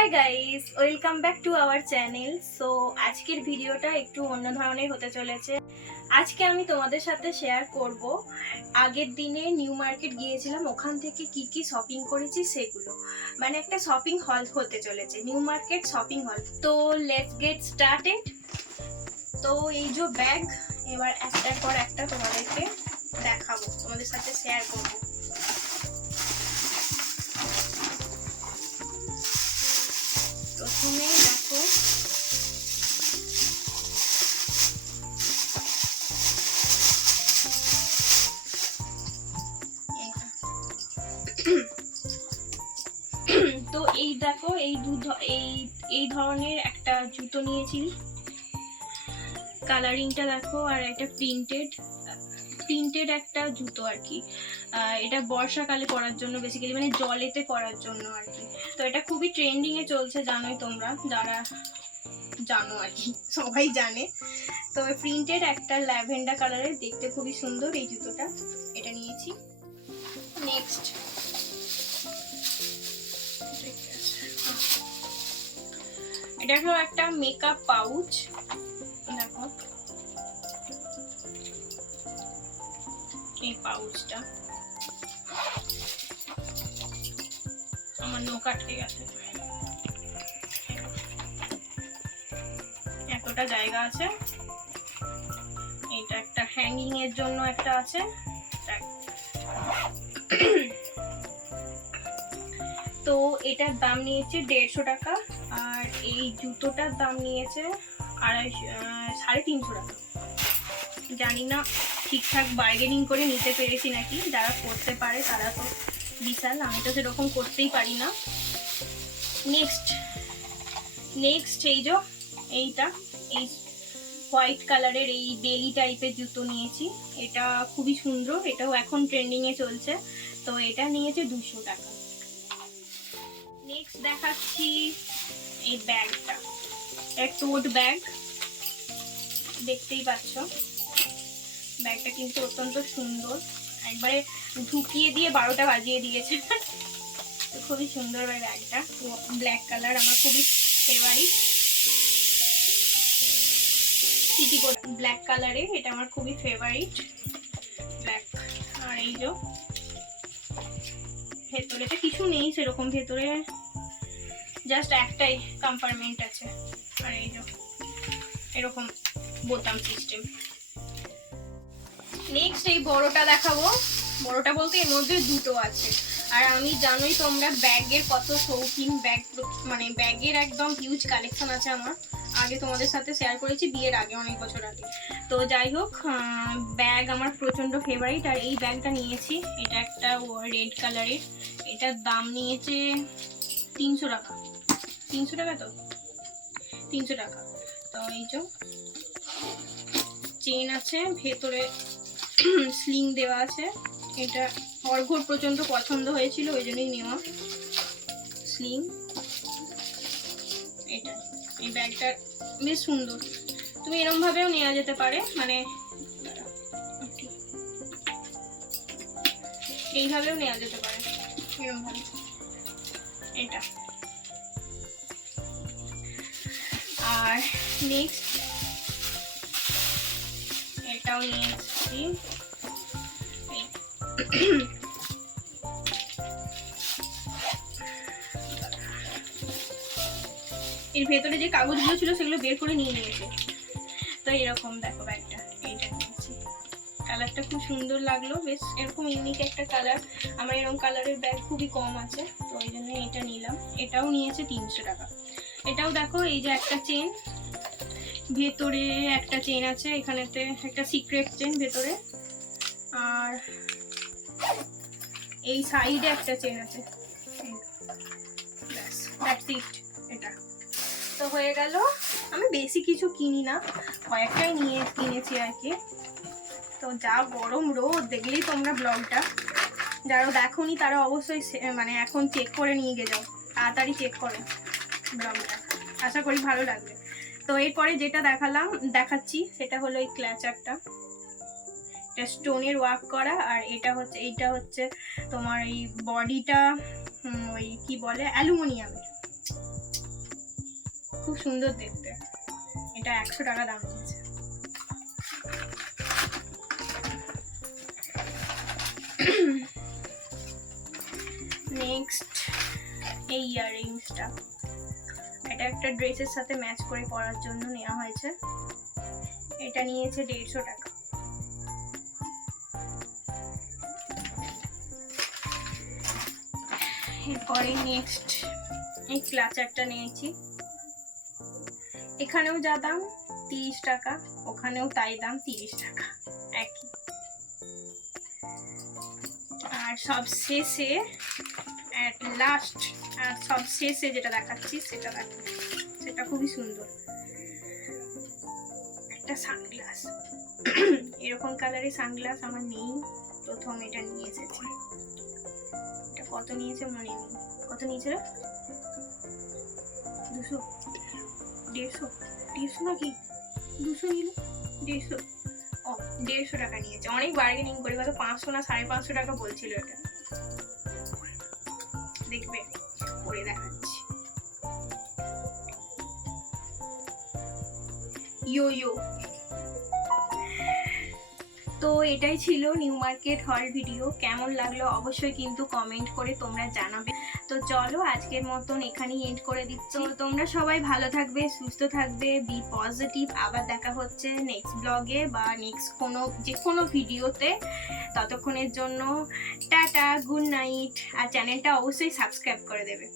Hi guys, welcome back to our channel. So আজকের ভিডিওটা একটু অন্য ধরনের হতে চলেছে। আজকে আমি তোমাদের সাথে শেয়ার করব আগের দিনে নিউ মার্কেট গিয়েছিলাম, ওখান থেকে কি কি শপিং করেছি সেগুলো। মানে একটা শপিং হল হতে চলেছে, নিউ মার্কেট শপিং হল। তো লেটস গেট স্টার্টেড। তো এই যে ব্যাগ, এবার একটার পর একটা তোমাদেরকে দেখাবো, তোমাদের সাথে শেয়ার করবো। প্রথমে দেখো তো এই দেখো এই ধরনের একটা জুতো নিয়েছি, কালারিংটা দেখো, আর একটা প্রিন্টেড একটা জুতো আর কি। এটা বর্ষাকালে পরার জন্য, বেসিক্যালি মানে জলেতে পরার জন্য আর কি। তো এটা খুবই ট্রেন্ডিং এ চলছে, জানোই তোমরা, যারা জানো আর কি, সবাই জানে। তো প্রিন্টেড একটা ল্যাভেন্ডার কালারের, দেখতে খুবই সুন্দর এই জুতোটা, এটা নিয়েছি। নেক্সট এটা হলো একটা মেকআপ পাউচ, দেখো এই পাউচটা আমার নখ আটকে গেছে, এতটা জায়গা আছে। এটা একটা হ্যাঙ্গিং এর জন্য একটা আছে। তো এটার দাম নিয়েছে 150 টাকা, আর এই জুতোটার দাম নিয়েছে 350 টাকা। জানি না ঠিকঠাক বার্গেনিং করে নিতে পেরেছি নাকি, যারা করতে পারে তারা তো বিশাল, আমি তো সেরকম করতেই পারি না। নেক্সট এইটা এই হোয়াইট কালারের এই বেলি টাইপের জুতো নিয়েছি, এটা খুবই সুন্দর, এটাও এখন ট্রেন্ডিং এ চলছে। তো এটা নিয়েছে 200 টাকা। নেক্সট দেখাচ্ছি এই ব্যাগটা, এক টোট ব্যাগ, দেখতেই পাচ্ছ। ব্যাগটা কিন্তু অত্যন্ত সুন্দর, একবারে ঢুকিয়ে দিয়ে 12টা বাজিয়ে দিয়েছে। তো খুবই সুন্দর ব্যাগটা, ব্ল্যাক কালার, আমার খুবই ফেভারিট। সিটি কোড ব্ল্যাক কালারে, এটা আমার খুবই ফেভারিট ব্ল্যাক। আর এই যে ভেতরেতে কিছু নেই সেরকম, ভেতরে জাস্ট একটাই কম্পার্টমেন্ট আছে, আর এই যে এরকম বোতাম সিস্টেম। নেক্সট এই বড়টা দেখাবো, বড়টা বলতে এর মধ্যে দুটো আছে। আর আমি জানোই তোমরা ব্যাগের কত শৌখিন, মানে ব্যাগের একদম হিউজ কালেকশন আছে আমার, আগে তোমাদের সাথে শেয়ার করেছি বিয়ের আগে, অনেক বছর আগে। তো যাই হোক, ব্যাগ আমার প্রচন্ড ফেভারিট। আর এই ব্যাগটা নিয়েছি, এটা একটা রেড কালারের, এটার দাম নিয়েছে 300 টাকা। 300 টাকা, তো 300 টাকা। তো এই যে চেন আছে, ভেতরে স্লিং দেওয়া আছে, এটা অর্ঘ্যর প্রচন্ড পছন্দ হয়েছিল, ওই জন্যই নেওয়া স্লিং। এটা এই ব্যাগটা বেশ সুন্দর, তুমি এরকম ভাবেও নেওয়া যেতে পারে, মানে এইভাবেও নেওয়া যেতে পারে, এরকম ভাবে। এটা আর নেক্সট এটাও নিয়েছি, এর ভেতরে যে কাগজগুলো ছিল সেগুলো বের করে নিয়ে নিয়েছে। তো এরকম দেখো ব্যাগটা, এইটা নিয়েছি, কালারটা খুব সুন্দর লাগলো, বেশ এরকম ইউনিক একটা কালার। আমার এরকম কালারের ব্যাগ খুবই কম আছে, তো ওই জন্য এটা নিলাম। এটাও নিয়েছে 300 টাকা। এটাও দেখো, এই যে একটা চেন, ভেতরে একটা চেন আছে, এখানেতে একটা সিক্রেট চেন ভেতরে, আর এই সাইডে একটা চেন আছে। ব্যাস, দ্যাটস ইট। এটা তো হয়ে গেল। আমি বেশি কিছু কিনি না, কয়েকটাই কিনেছি আর কি। তো যা গরম রোদ, দেখলেই তোমরা ব্লগটা, যারা দেখোনি তারা অবশ্যই মানে এখন চেক করে নিয়ে যাও, তাড়াতাড়ি চেক করে ব্লগটা, আশা করি ভালো লাগবে। তো এরপরে যেটা দেখাচ্ছি সেটা হলো এই ক্ল্যাচারটা, এটা স্টোনের ওয়ার্ক করা, আর এইটা হচ্ছে তোমার এই বডিটা ওই কি বলে, অ্যালুমিনিয়ামের। খুব সুন্দর দেখতে। এটা 100 টাকা দাম নিয়েছে। নেক্সট এই ইয়াররিংসটা, এটা একটা ড্রেসের সাথে ম্যাচ করে পরার জন্য নেওয়া হয়েছে। এটা নিয়েছে 150 টাকা। এরপরে নেক্সট এই ক্লাচারটা নিয়েছি। এখানেও যা দাম 30 টাকা, ওখানেও তাই দাম 30 টাকা, একই। আর সবশেষে অ্যাট লাস্ট, আর সবশেষে যেটা দেখাচ্ছি সেটা দেখো, সেটা খুবই সুন্দর। একটা সানগ্লাস, এরকম কালারের সানগ্লাস আমার নেই, প্রথম এটা নিয়ে এসেছি। এটা কত নিয়েছে মনে নেই, কত নিয়েছে রে? 200, 150 নাকি 200 নিল, 150, ও 150 টাকা নিয়েছে। অনেক বার্গেনিং করে, কত 500 না 550 টাকা বলছিল এটা। দেখবে পরে দেখাচ্ছি। ইয়ো ইয়ো। তো এটাই ছিল নিউ মার্কেট হল ভিডিও। কেমন লাগলো অবশ্যই কিন্তু কমেন্ট করে তোমরা জানাবে। তো চলো আজকের মতন এখানেই এন্ড করে দিচ্ছি। তো তোমরা সবাই ভালো থাকবে, সুস্থ থাকবে, বি পজিটিভ। আবার দেখা হচ্ছে নেক্সট ব্লগে বা নেক্সট যে কোনো ভিডিওতে। ততক্ষণের জন্য টাটা, গুড নাইট। আর চ্যানেলটা অবশ্যই সাবস্ক্রাইব করে দেবে।